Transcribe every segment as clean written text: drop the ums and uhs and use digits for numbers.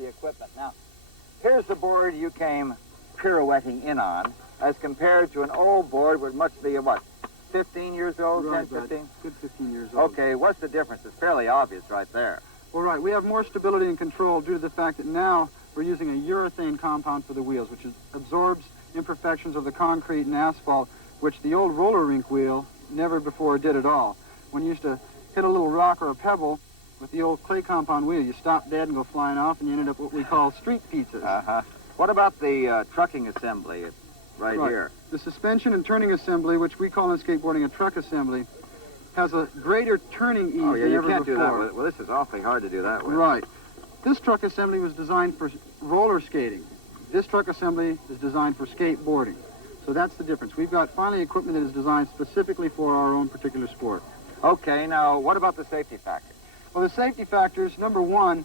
the equipment. Now, here's the board you came pirouetting in on, as compared to an old board which must be, what, 15 years old, right, 10, 15? Good 15 years old. Okay, what's the difference? It's fairly obvious right there. Well, right, we have more stability and control due to the fact that now we're using a urethane compound for the wheels, which absorbs imperfections of the concrete and asphalt, which the old roller rink wheel never before did at all. When you used to hit a little rock or a pebble with the old clay compound wheel, you stop dead and go flying off, and you ended up what we call street pizzas. Uh-huh. What about the trucking assembly right here? The suspension and turning assembly, which we call in skateboarding a truck assembly, has a greater turning ease oh, yeah, than you ever can't before. do that with it. Well, this is awfully hard to do that with. Right. This truck assembly was designed for roller skating. This truck assembly is designed for skateboarding. So that's the difference. We've got finally equipment that is designed specifically for our own particular sport. Okay, now, what about the safety factor? Well, the safety factors, number one,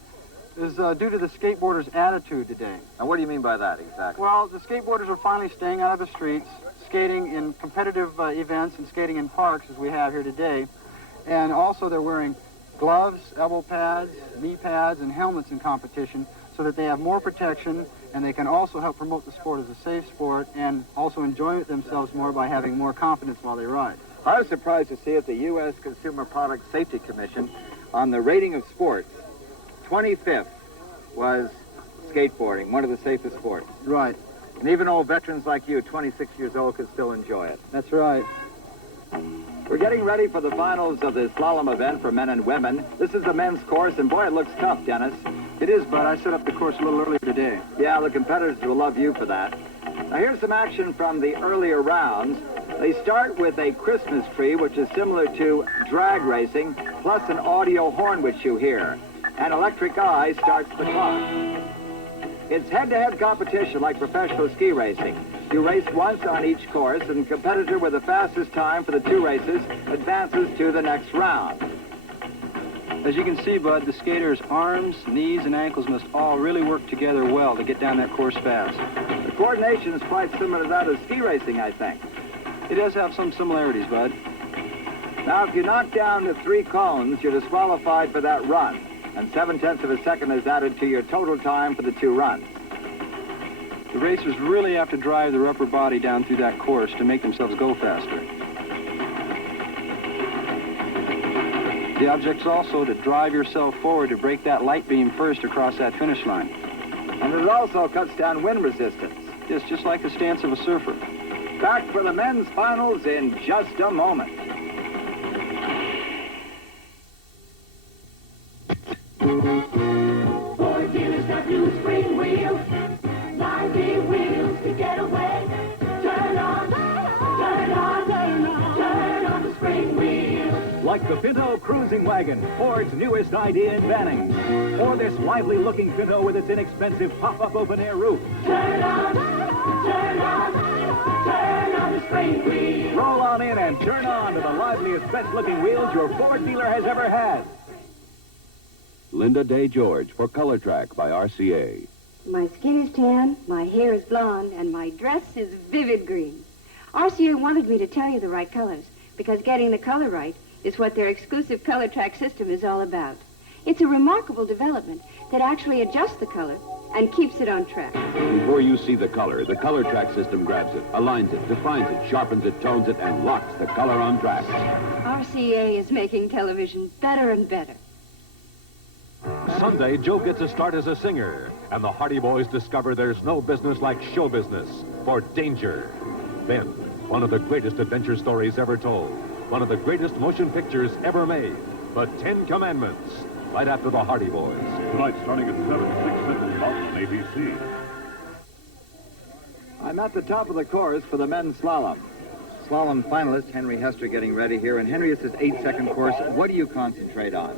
is due to the skateboarder's attitude today. Now, what do you mean by that exactly? Well, the skateboarders are finally staying out of the streets, skating in competitive events and skating in parks, as we have here today. And also they're wearing gloves, elbow pads, knee pads, and helmets in competition so that they have more protection, and they can also help promote the sport as a safe sport and also enjoy it themselves more by having more confidence while they ride. I was surprised to see at the U.S. Consumer Product Safety Commission on the rating of sports, 25th was skateboarding, one of the safest sports. Right. And even old veterans like you, 26 years old, could still enjoy it. That's right. We're getting ready for the finals of the slalom event for men and women. This is the men's course, and boy, it looks tough, Dennis. It is, Bud. I set up the course a little earlier today. Yeah, the competitors will love you for that. Now, here's some action from the earlier rounds. They start with a Christmas tree, which is similar to drag racing, plus an audio horn which you hear. An electric eye starts the clock. It's head-to-head competition like professional ski racing. You race once on each course, and the competitor with the fastest time for the two races advances to the next round. As you can see, Bud, the skater's arms, knees, and ankles must all really work together well to get down that course fast. The coordination is quite similar to that of ski racing, I think. It does have some similarities, Bud. Now, if you knock down to 3 cones, you're disqualified for that run, and 7/10 of a second is added to your total time for the 2 runs. The racers really have to drive their upper body down through that course to make themselves go faster. The object's also to drive yourself forward to break that light beam first across that finish line. And it also cuts down wind resistance. Yes, just like the stance of a surfer. Back for the men's finals in just a moment. Ford dealers got new spring wheels, lively wheels to get away. Turn on, turn on, turn on, turn on the spring wheels. Like the Pinto cruising wagon, Ford's newest idea in banning. Or this lively-looking Pinto with its inexpensive pop-up open-air roof. Turn on, turn on, turn on the spring wheels. Roll on in and turn on to the liveliest, best-looking wheels your Ford dealer has ever had. Linda Day George for Color Track by RCA. My skin is tan, my hair is blonde, and my dress is vivid green. RCA wanted me to tell you the right colors, because getting the color right is what their exclusive color track system is all about. It's a remarkable development that actually adjusts the color and keeps it on track. Before you see the color track system grabs it, aligns it, defines it, sharpens it, tones it, and locks the color on track. RCA is making television better and better. Sunday, Joe gets a start as a singer, and the Hardy Boys discover there's no business like show business for danger. Then, one of the greatest adventure stories ever told, one of the greatest motion pictures ever made, The 10 Commandments, right after the Hardy Boys. Tonight, starting at 7, 6 Central on ABC. I'm at the top of the course for the men's slalom. Slalom finalist Henry Hester getting ready here. And Henry, this is 8-second course. What do you concentrate on?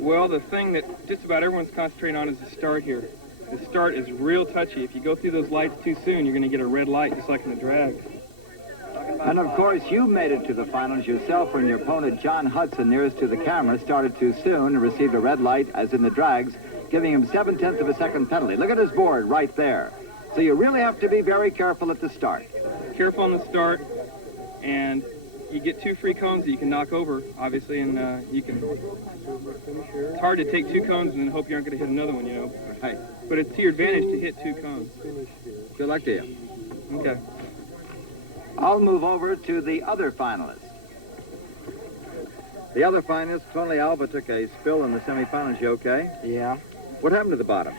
Well, the thing that just about everyone's concentrating on is the start here. The start is real touchy. If you go through those lights too soon, you're going to get a red light, just like in the drag. And, of course, you made it to the finals yourself when your opponent, John Hudson, nearest to the camera, started too soon and received a red light, as in the drags, giving him 7/10 of a second penalty. Look at his board right there. So you really have to be very careful at the start. Careful on the start, and you get 2 free cones that you can knock over, obviously, and you can... It's hard to take 2 cones and then hope you aren't going to hit another one, you know. Right. but it's to your advantage to hit 2 cones. Good luck to you. Okay. I'll move over to the other finalist. The other finalist, Tony Alva, took a spill in the semifinals. You okay? Yeah. What happened to the bottom?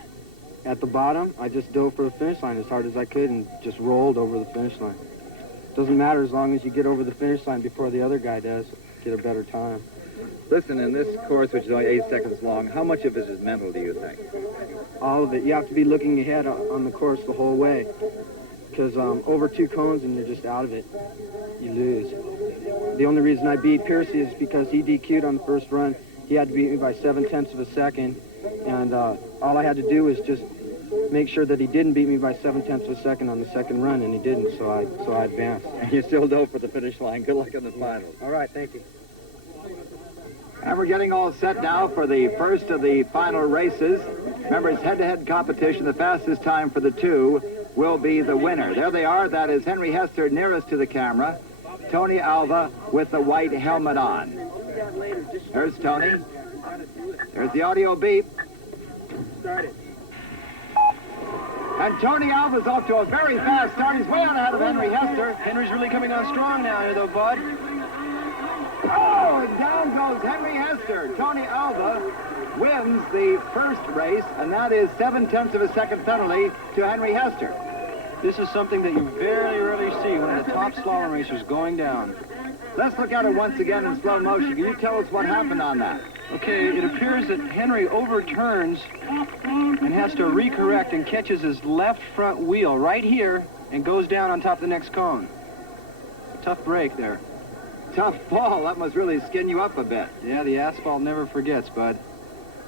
At the bottom, I just dove for the finish line as hard as I could and just rolled over the finish line. Doesn't matter as long as you get over the finish line before the other guy does, get a better time. Listen, in this course, which is only 8 seconds long, how much of it is mental, do you think? All of it. You have to be looking ahead on the course the whole way. Because over 2 cones and you're just out of it, you lose. The only reason I beat Piercy is because he DQ'd on the first run. He had to beat me by 7/10 of a second. And all I had to do was just make sure that he didn't beat me by 7/10 of a second on the second run, and he didn't, so I advanced. And you still dove for the finish line. Good luck in the finals. All right, thank you. And we're getting all set now for the first of the final races. Remember, it's head-to-head competition. The fastest time for the 2 will be the winner. There they are. That is Henry Hester nearest to the camera. Tony Alva with the white helmet on. There's Tony. There's the audio beep. And Tony Alva's off to a very fast start. He's way on ahead of Henry Hester. Henry's really coming on strong now here, though, bud. Oh, and down goes Henry Hester. Tony Alva wins the first race, and that is 7/10 of a second penalty to Henry Hester. This is something that you very rarely see when a top slalom racer's going down. Let's look at it once again in slow motion. Can you tell us what happened on that? Okay, it appears that Henry overturns and has to recorrect and catches his left front wheel right here and goes down on top of the next cone. Tough break there. Tough fall. That must really skin you up a bit. Yeah, the asphalt never forgets, bud.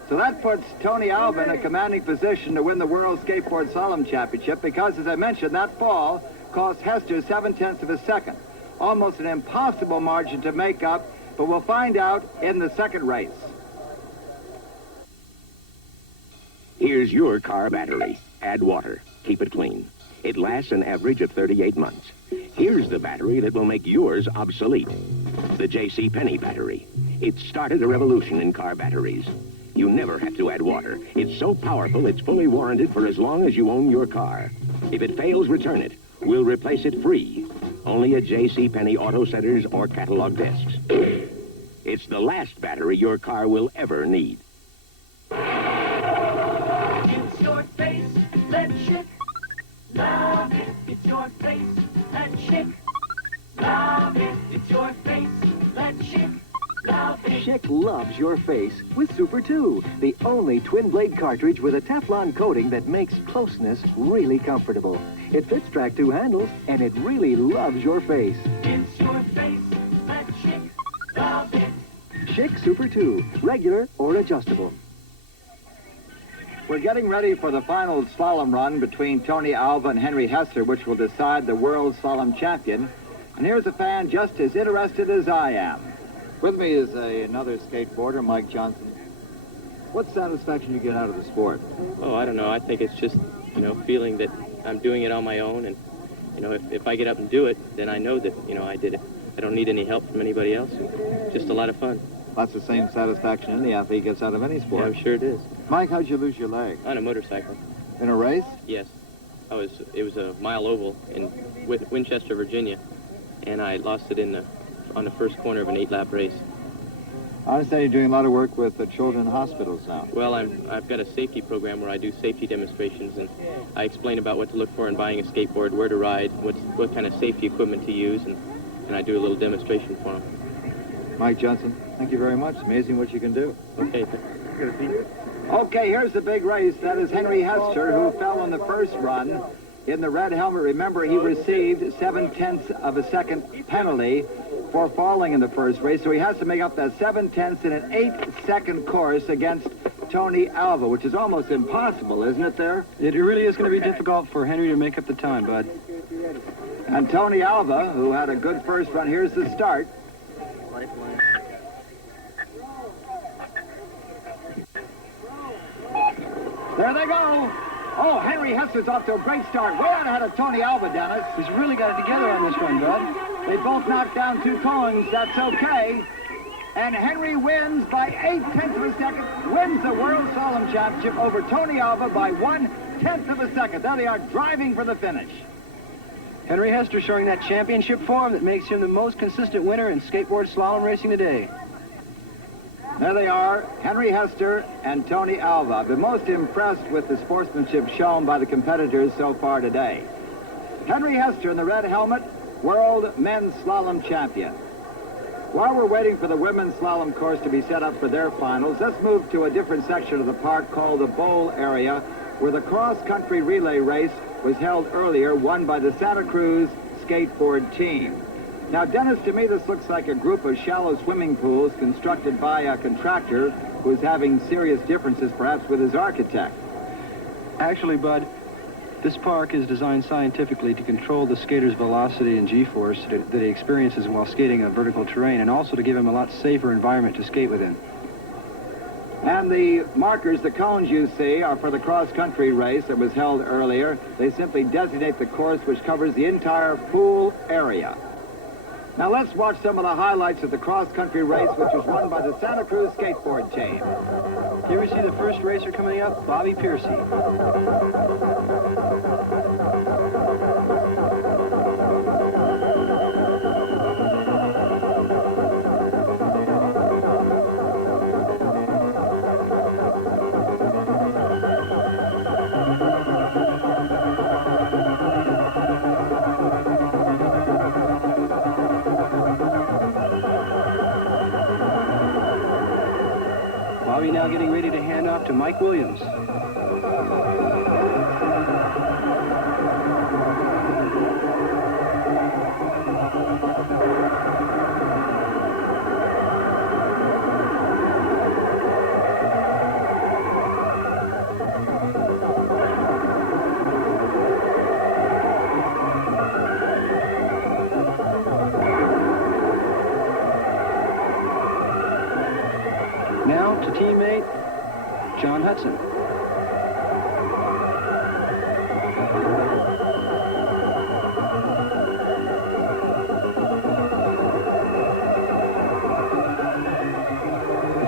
So that puts Tony Alva in a commanding position to win the World Skateboard Slalom Championship because, as I mentioned, that fall cost Hester 7/10 of a second. Almost an impossible margin to make up, but we'll find out in the second race. Here's your car battery. Add water. Keep it clean. It lasts an average of 38 months. Here's the battery that will make yours obsolete. The J.C. Penney battery. It started a revolution in car batteries. You never have to add water. It's so powerful, it's fully warranted for as long as you own your car. If it fails, return it. We'll replace it free. Only at J.C. Penney Auto Centers or catalog desks. It's the last battery your car will ever need. It's your face that chick. Love it. It's your face that chick. Love it. It's your face that chick. Love it. Chick loves your face with Super 2, the only twin-blade cartridge with a Teflon coating that makes closeness really comfortable. It fits track 2 handles, and it really loves your face. It's your face that chick. Love it. Chick Super 2, regular or adjustable. We're getting ready for the final slalom run between Tony Alva and Henry Hester, which will decide the world slalom champion. And here's a fan just as interested as I am. With me is another skateboarder, Mike Johnson. What satisfaction you get out of the sport? Oh, I don't know. I think it's just, feeling that I'm doing it on my own. And, if I get up and do it, then I know that, I did it. I don't need any help from anybody else. Just a lot of fun. That's the same satisfaction any athlete gets out of any sport. Yeah, I'm sure it is. Mike, how'd you lose your leg? On a motorcycle. In a race? Yes. It was a mile oval in Winchester, Virginia, and I lost it on the first corner of an 8-lap race. I understand you're doing a lot of work with the children in hospitals now. Well, I've got a safety program where I do safety demonstrations, and I explain about what to look for in buying a skateboard, where to ride, what kind of safety equipment to use, and I do a little demonstration for them. Mike Johnson, thank you very much. It's amazing what you can do. Okay. Okay, here's the big race. That is Henry Hester, who fell on the first run in the red helmet. Remember, he received 7/10 of a second penalty for falling in the first race, so he has to make up that 7/10 in an 8-second course against Tony Alva, which is almost impossible, isn't it there? It really is going to be difficult for Henry to make up the time, bud. And Tony Alva, who had a good first run, here's the start. There they go. Oh, Henry Hester's off to a great start. Way on ahead of Tony Alva, Dennis. He's really got it together on this run, bud. They both knocked down 2 cones. That's okay. And Henry wins by 0.8 of a second, wins the World Slalom Championship over Tony Alva by 1/10 of a second. There they are driving for the finish. Henry Hester showing that championship form that makes him the most consistent winner in skateboard slalom racing today. There they are, Henry Hester and Tony Alva. I've been most impressed with the sportsmanship shown by the competitors so far today. Henry Hester in the red helmet, world men's slalom champion. While we're waiting for the women's slalom course to be set up for their finals, let's move to a different section of the park called the bowl area, where the cross-country relay race was held earlier, won by the Santa Cruz skateboard team. Now, Dennis, to me, this looks like a group of shallow swimming pools constructed by a contractor who's having serious differences, perhaps, with his architect. Actually, Bud, this park is designed scientifically to control the skater's velocity and G-force that he experiences while skating a vertical terrain, and also to give him a lot safer environment to skate within. And the markers, the cones you see, are for the cross-country race that was held earlier. They simply designate the course which covers the entire pool area. Now let's watch some of the highlights of the cross-country race, which was won by the Santa Cruz skateboard team. Here we see the first racer coming up, Bobby Piercy. Bobby now getting ready to hand off to Mike Williams. Now to teammate John Hudson. The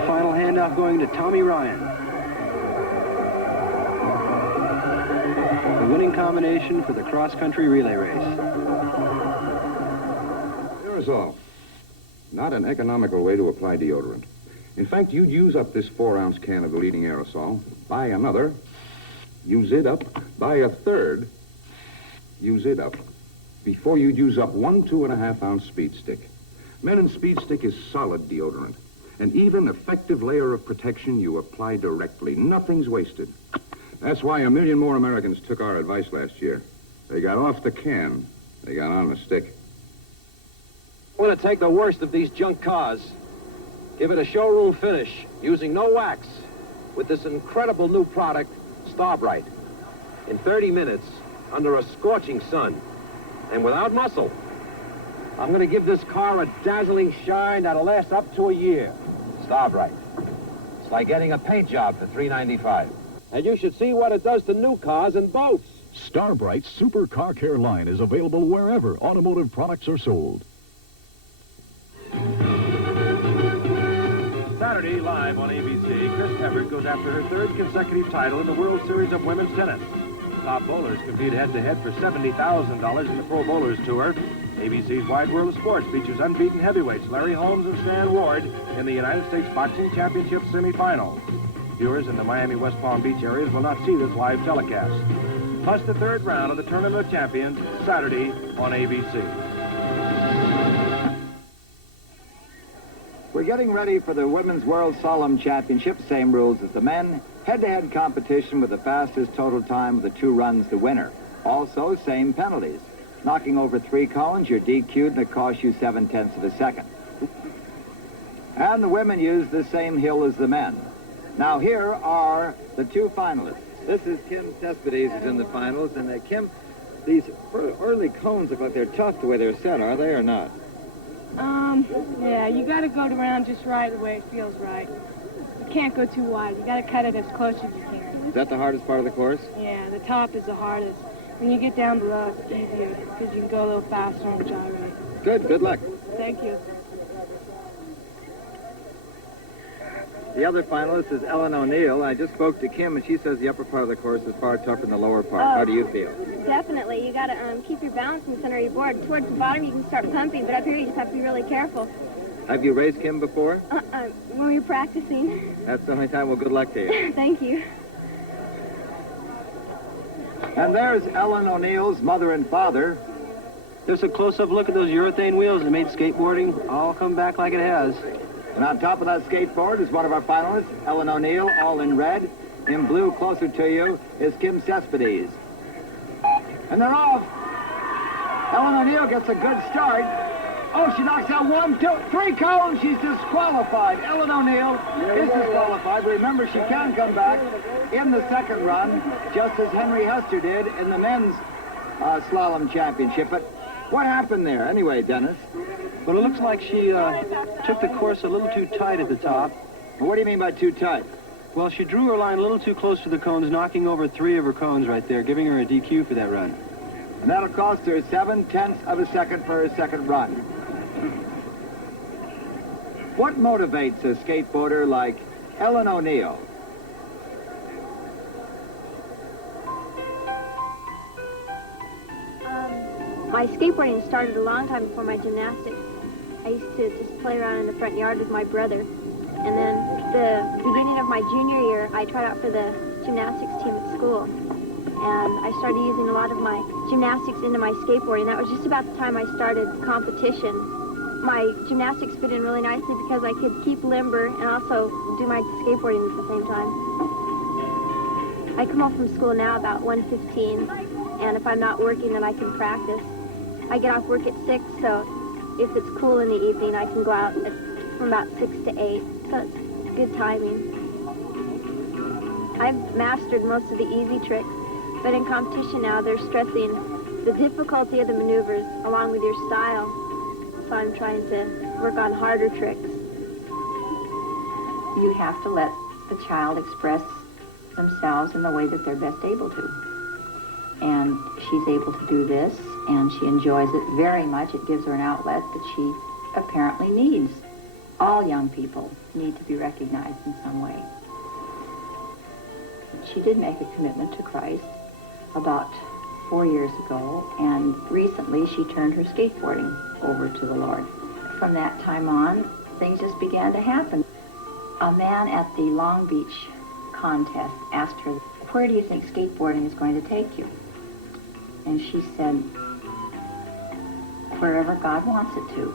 final handoff going to Tommy Ryan. The winning combination for the cross-country relay race. Aerosol. Not an economical way to apply deodorant. In fact, you'd use up this 4-ounce can of the leading aerosol, buy another, use it up, buy a third, use it up, before you'd use up 1 2.5-ounce Speed Stick. Men and Speed Stick is solid deodorant, an even, effective layer of protection you apply directly. Nothing's wasted. That's why 1 million more Americans took our advice last year. They got off the can. They got on the stick. We're going to take the worst of these junk cars, give it a showroom finish, using no wax, with this incredible new product, Starbright. In 30 minutes, under a scorching sun, and without muscle. I'm going to give this car a dazzling shine that'll last up to a year. Starbright. It's like getting a paint job for $3.95. And you should see what it does to new cars and boats. Starbright's Super Car Care line is available wherever automotive products are sold. Saturday, live on ABC, Chris Evert goes after her third consecutive title in the World Series of Women's Tennis. Top bowlers compete head-to-head for $70,000 in the Pro Bowlers Tour. ABC's Wide World of Sports features unbeaten heavyweights Larry Holmes and Stan Ward in the United States Boxing Championship semifinals. Viewers in the Miami, West Palm Beach areas will not see this live telecast. Plus the third round of the Tournament of Champions, Saturday on ABC. We're getting ready for the Women's World Slalom Championship, same rules as the men. Head-to-head competition with the fastest total time of the 2 runs, the winner. Also, same penalties. Knocking over 3 cones, you're DQ'd, and it costs you 7/10 of a second. And the women use the same hill as the men. Now, here are the 2 finalists. This is Kim Cespedes is in the finals, and Kim, these early cones look like they're tough the way they're set, are they, or not? Yeah, you got to go around just right the way it feels right. You can't go too wide. You got to cut it as close as you can. Is that the hardest part of the course? Yeah, the top is the hardest. When you get down below, it's easier because you can go a little faster and gyrate. Good luck. Thank you. The other finalist is Ellen O'Neill. I just spoke to Kim, and she says the upper part of the course is far tougher than the lower part. How do you feel? Definitely. You got to keep your balance in the center of your board. Towards the bottom, you can start pumping, but up here, you just have to be really careful. Have you raced Kim before? When we were practicing. That's the only time. Well, good luck to you. Thank you. And there's Ellen O'Neill's mother and father. There's a close-up look at those urethane wheels that made skateboarding all come back like it has. And on top of that skateboard is one of our finalists, Ellen O'Neill, all in red. In blue, closer to you, is Kim Cespedes. And they're off. Ellen O'Neill gets a good start. Oh, she knocks out 1, 2, 3 cones. She's disqualified. Ellen O'Neill is disqualified. Remember, she can come back in the second run, just as Henry Hester did in the men's slalom championship. But what happened there anyway, Dennis? Well, it looks like she took the course a little too tight at the top. Well, what do you mean by too tight? Well, she drew her line a little too close to the cones, knocking over 3 of her cones right there, giving her a DQ for that run. And that'll cost her 0.7 of a second for her second run. What motivates a skateboarder like Ellen O'Neill? My skateboarding started a long time before my gymnastics. I used to just play around in the front yard with my brother. And then the beginning of my junior year, I tried out for the gymnastics team at school. And I started using a lot of my gymnastics into my skateboarding. That was just about the time I started competition. My gymnastics fit in really nicely because I could keep limber and also do my skateboarding at the same time. I come home from school now about 1:15, and if I'm not working, then I can practice. I get off work at 6, so if it's cool in the evening, I can go out from about 6 to 8, so it's good timing. I've mastered most of the easy tricks, but in competition now, they're stressing the difficulty of the maneuvers along with your style. So I'm trying to work on harder tricks. You have to let the child express themselves in the way that they're best able to. And she's able to do this, and she enjoys it very much. It gives her an outlet that she apparently needs. All young people need to be recognized in some way. She did make a commitment to Christ about 4 years ago, and recently she turned her skateboarding over to the Lord. From that time on, things just began to happen. A man at the Long Beach contest asked her, "Where do you think skateboarding is going to take you?" And she said, "Wherever God wants it to."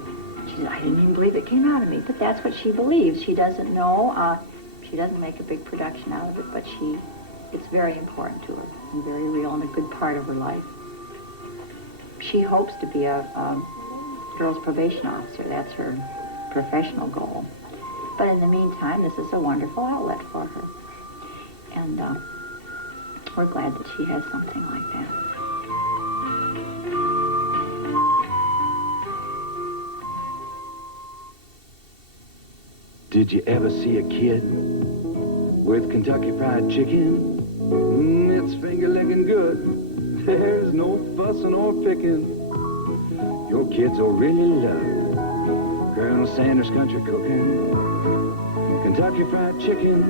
She said, "I didn't even believe it came out of me," but that's what she believes. She doesn't know, she doesn't make a big production out of it, but it's very important to her and very real and a good part of her life. She hopes to be a girls' probation officer. That's her professional goal. But in the meantime, this is a wonderful outlet for her. And we're glad that she has something like that. Did you ever see a kid with Kentucky Fried Chicken? It's finger-licking good. There's no fussing or picking. Your kids will really love Colonel Sanders' country cooking. Kentucky Fried Chicken,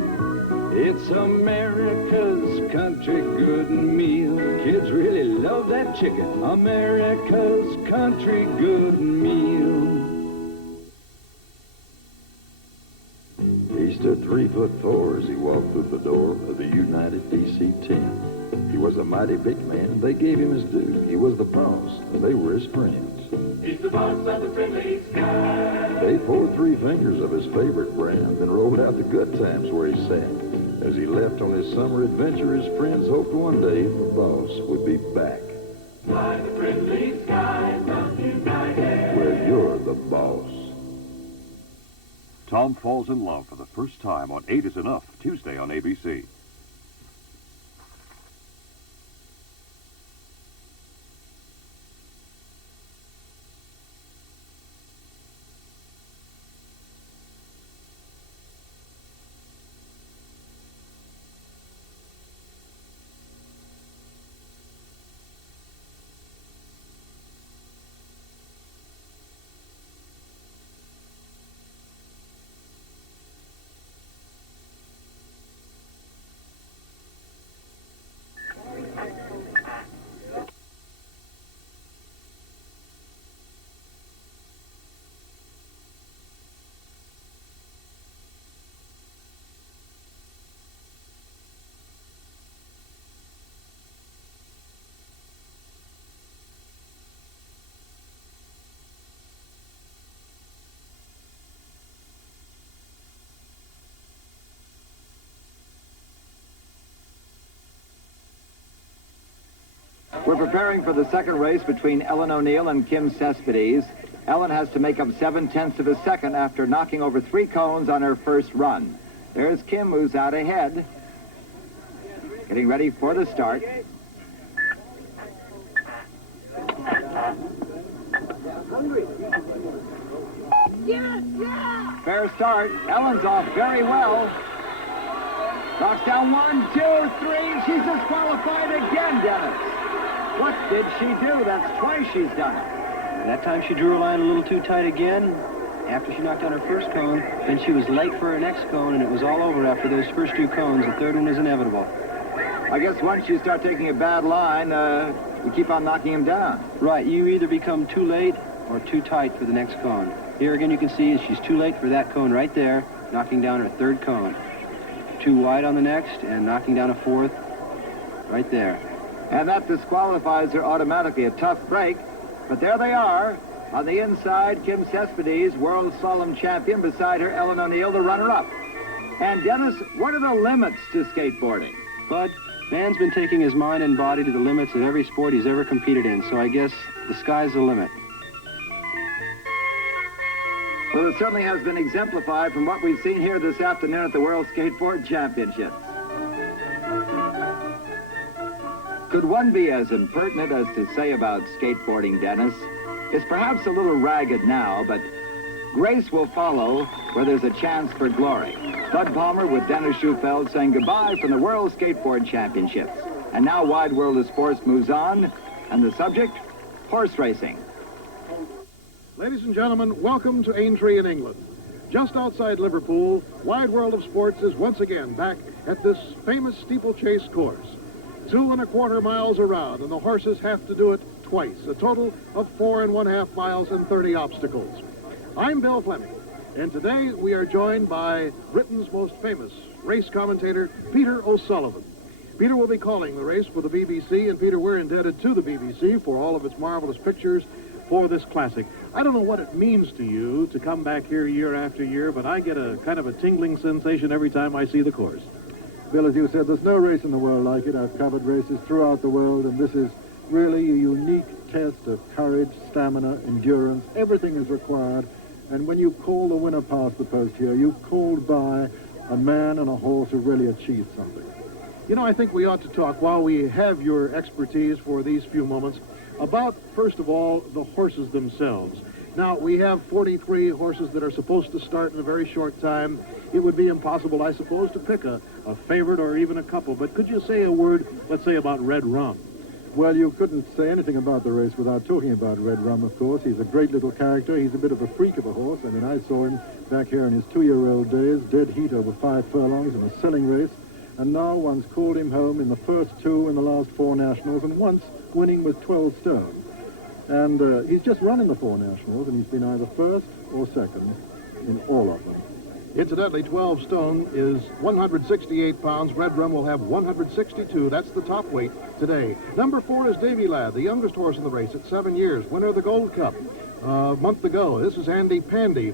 it's America's country good meal. Kids really love that chicken. America's country good meal. He stood 3'4" as he walked through the door of the United DC tent. He was a mighty big man, and they gave him his due. He was the boss, and they were his friends. He's the boss of the friendly sky. They poured 3 fingers of his favorite brand, then rolled out the good times where he sat. As he left on his summer adventure, his friends hoped one day the boss would be back. Fly the friendly skies of United. Where you're the boss. Tom falls in love for the first time on 8 is Enough, Tuesday on ABC. We're preparing for the second race between Ellen O'Neill and Kim Cespedes. Ellen has to make up 7/10 of a second after knocking over 3 cones on her first run. There's Kim, who's out ahead. Getting ready for the start. Fair start. Ellen's off very well. Knocks down 1, 2, 3. She's disqualified again, Dennis. What did she do? That's twice she's done it. That time she drew her line a little too tight again after she knocked down her first cone. Then she was late for her next cone, and it was all over after those first 2 cones. The third one was inevitable. I guess once you start taking a bad line, you keep on knocking him down. Right. You either become too late or too tight for the next cone. Here again you can see she's too late for that cone right there, knocking down her 3rd cone. Too wide on the next and knocking down a 4th right there. And that disqualifies her automatically. A tough break. But there they are. On the inside, Kim Cespedes, world slalom champion. Beside her, Ellen O'Neill, the runner-up. And Dennis, what are the limits to skateboarding? Bud, man's been taking his mind and body to the limits of every sport he's ever competed in. So I guess the sky's the limit. Well, it certainly has been exemplified from what we've seen here this afternoon at the World Skateboard Championships. Could one be as impertinent as to say about skateboarding, Dennis? It's perhaps a little ragged now, but grace will follow where there's a chance for glory. Bud Palmer with Dennis Shufeldt saying goodbye from the World Skateboard Championships. And now Wide World of Sports moves on, and the subject, horse racing. Ladies and gentlemen, welcome to Aintree in England. Just outside Liverpool, Wide World of Sports is once again back at this famous steeplechase course. 2 1/4 miles around, and the horses have to do it twice, a total of 4 1/2 miles and 30 obstacles. I'm Bill Fleming, and today we are joined by Britain's most famous race commentator, Peter O'Sullivan. Peter will be calling the race for the BBC, and Peter, we're indebted to the BBC for all of its marvelous pictures for this classic. I don't know what it means to you to come back here year after year, but I get a kind of a tingling sensation every time I see the course. Bill, as you said, there's no race in the world like it. I've covered races throughout the world, and this is really a unique test of courage, stamina, endurance. Everything is required. And when you call the winner past the post here, you've called by a man and a horse who really achieved something. You know, I think we ought to talk, while we have your expertise for these few moments, about, first of all, the horses themselves. Now, we have 43 horses that are supposed to start in a very short time. It would be impossible, I suppose, to pick a favorite or even a couple. But could you say a word, let's say, about Red Rum? Well, you couldn't say anything about the race without talking about Red Rum, of course. He's a great little character. He's a bit of a freak of a horse. I mean, I saw him back here in his 2-year-old days, dead heat over 5 furlongs in a selling race. And now one's called him home in the first 2 in the last 4 nationals, and once winning with 12 stone. And he's just run in the 4 nationals, and he's been either first or second in all of them. Incidentally, 12 stone is 168 pounds. Red Rum will have 162. That's the top weight today. Number 4 is Davy Ladd, the youngest horse in the race at 7 years, winner of the Gold Cup a month ago. This is Andy Pandy.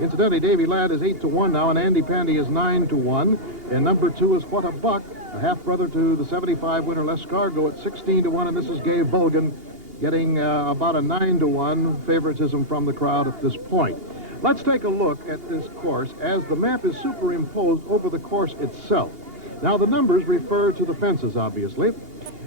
Incidentally, Davy Ladd is 8-1 now, and Andy Pandy is 9-1. And number 2 is What a Buck, a half-brother to the 75 winner Les Scargo at 16-1. And this is Gabe Vulgan getting about a 9-1 favoritism from the crowd at this point. Let's take a look at this course as the map is superimposed over the course itself. Now, the numbers refer to the fences, obviously.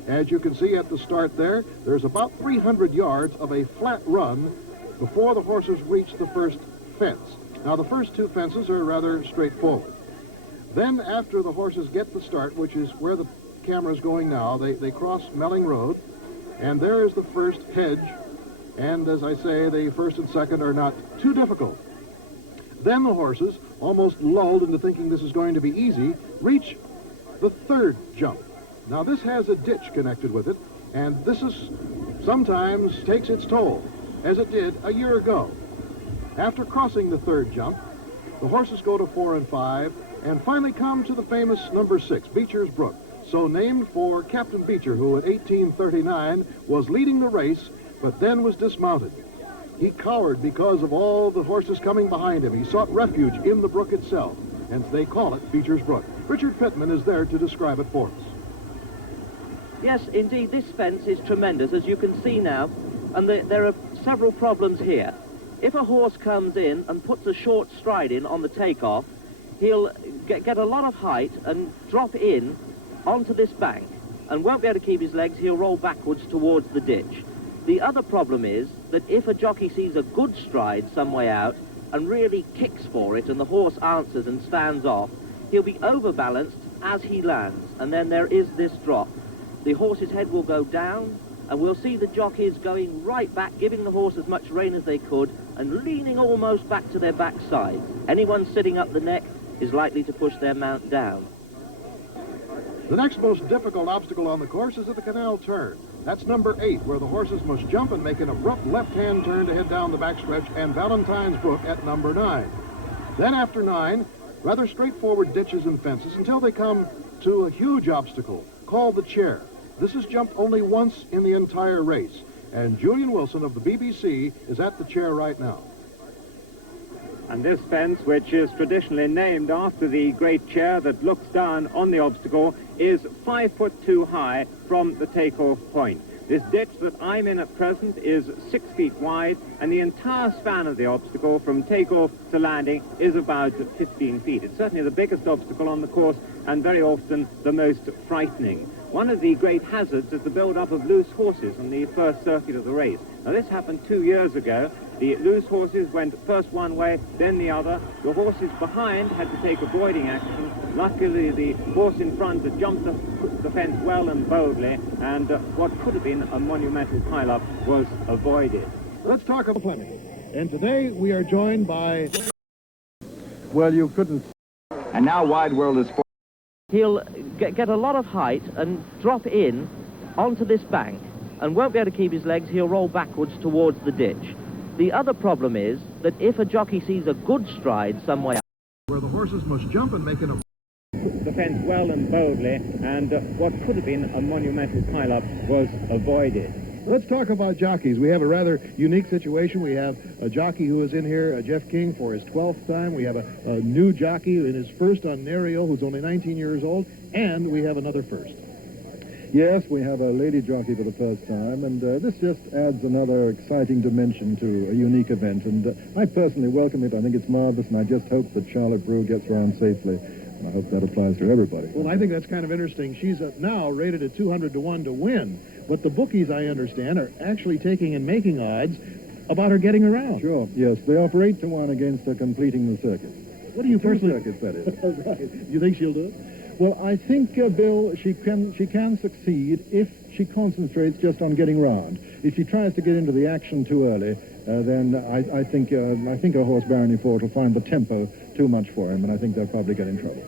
As you can see at the start there, there's about 300 yards of a flat run before the horses reach the first fence. Now, the first 2 fences are rather straightforward. Then, after the horses get the start, which is where the camera is going now, they cross Melling Road, and there is the first hedge. And as I say, the first and second are not too difficult. Then the horses, almost lulled into thinking this is going to be easy, reach the 3rd jump. Now, this has a ditch connected with it, and this is sometimes takes its toll, as it did a year ago. After crossing the 3rd jump, the horses go to 4 and 5, and finally come to the famous number 6, Beecher's Brook, so named for Captain Beecher, who in 1839 was leading the race, but then was dismounted. He cowered because of all the horses coming behind him. He sought refuge in the brook itself, and they call it Beecher's Brook. Richard Pittman is there to describe it for us. Yes, indeed, this fence is tremendous, as you can see now, and there are several problems here. If a horse comes in and puts a short stride in on the takeoff, he'll get a lot of height and drop in onto this bank, and won't be able to keep his legs. He'll roll backwards towards the ditch. The other problem is that if a jockey sees a good stride some way out and really kicks for it, and the horse answers and stands off, he'll be overbalanced as he lands, and then there is this drop. The horse's head will go down, and we'll see the jockeys going right back, giving the horse as much rein as they could, and leaning almost back to their backside. Anyone sitting up the neck is likely to push their mount down. The next most difficult obstacle on the course is at the canal turn. That's number 8, where the horses must jump and make an abrupt left-hand turn to head down the backstretch and Valentine's Brook at number 9. Then after 9, rather straightforward ditches and fences until they come to a huge obstacle called the chair. This is jumped only once in the entire race, and Julian Wilson of the BBC is at the chair right now. And this fence, which is traditionally named after the great chair that looks down on the obstacle, is 5'2" high from the takeoff point. This ditch that I'm in at present is 6 feet wide, and the entire span of the obstacle from takeoff to landing is about 15 feet. It's certainly the biggest obstacle on the course, and very often the most frightening. One of the great hazards is the build-up of loose horses on the first circuit of the race. Now, this happened 2 years ago. The loose horses went first one way, then the other. The horses behind had to take avoiding action. Luckily, the horse in front had jumped the fence well and boldly, and what could have been a monumental pile-up was avoided. Let's talk about Fleming. And today we are joined by... Well, you couldn't... And now Wide World of Sport. He'll get a lot of height and drop in onto this bank, and won't be able to keep his legs. He'll roll backwards towards the ditch. The other problem is that if a jockey sees a good stride somewhere, where the horses must jump and make an... The fence well and boldly, and what could have been a monumental pile-up was avoided. Let's talk about jockeys. We have a rather unique situation. We have a jockey who is in here, Jeff King, for his 12th time. We have a new jockey in his first on Nerio, who's only 19 years old, and we have another first. Yes, we have a lady jockey for the first time, and this just adds another exciting dimension to a unique event, and I personally welcome it. I think it's marvelous, and I just hope that Charlotte Brew gets around safely. I hope that applies to everybody. Well, I think that's kind of interesting. She's now rated at 200 to 1 to win, but the bookies, I understand, are actually taking and making odds about her getting around. Sure, yes. They offer 8 to 1 against her completing the circuit. What do you personally... circuits, that is. Right. You think she'll do it? Well, I think, Bill, she can succeed if she concentrates just on getting round. If she tries to get into the action too early, then I think her horse Barony Fort will find the tempo too much for him, and I think they'll probably get in trouble.